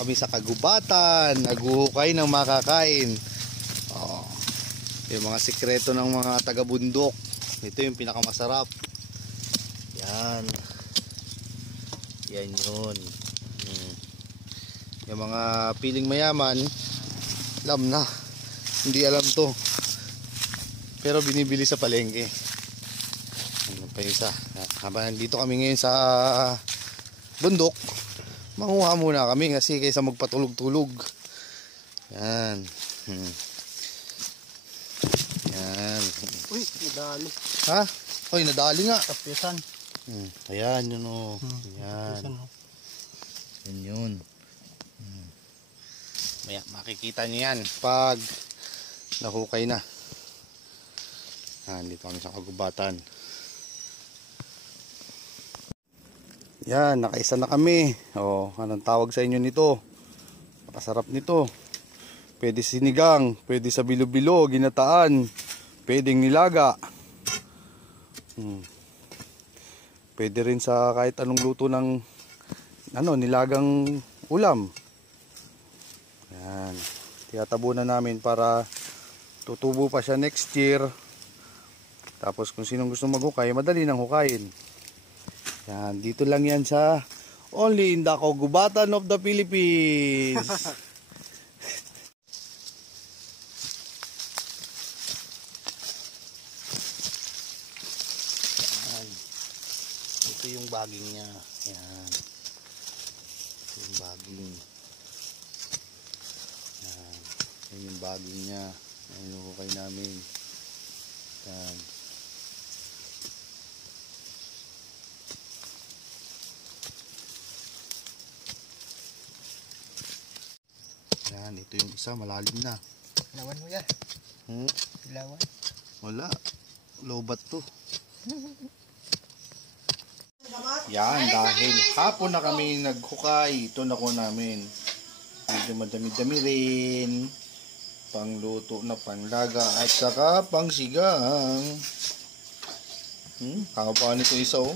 Kami sa kagubatan, naghuhukay ng makakain. Oh, yung mga sikreto ng mga taga-bundok. Ito yung pinakamasarap. Yan. Yan yun. Yung mga piling mayaman, alam na. Hindi alam to. Pero binibili sa palengke. Ano pa isa? Habang dito kami ngayon sa bundok, manguha muna kami kasi kaysa magpatulog-tulog. Yan. Yan. Uy, nadali. Ha? Uy, nadali nga. Kapisan. Ayan, yun o. Yan. Yan yun. Maya, makikita nyo yan pag nahukay na. Dito kami sa kagubatan. Yan, nakaisa na kami. O, anong tawag sa inyo nito? Napakasarap nito. Pwede sinigang, pwede sa bilo-bilo, ginataan, pwedeng nilaga. Pwede rin sa kahit anong luto ng nilagang ulam. Yan. Tiyatabunan namin para tutubo pa siya next year. Tapos kung sinong gusto maghukay, madali nang hukayin. Yan, dito lang yan sa only in the Kagubatan of the Philippines. Yan. Ito yung baging niya. Yan. Ito yung baging. Yan. Yan yung baging niya. Yan yung hukay namin. Yan. Yan, ito yung isa, malalim na. Ilawan mo yan. Ilawan. Wala. Lobat to. Yan, dahil hapon na kami naghukay, ito na ko namin. Medyo madami-dami rin. Pangluto na panlaga at saka pangsigang. Kakapaan nito isa oh.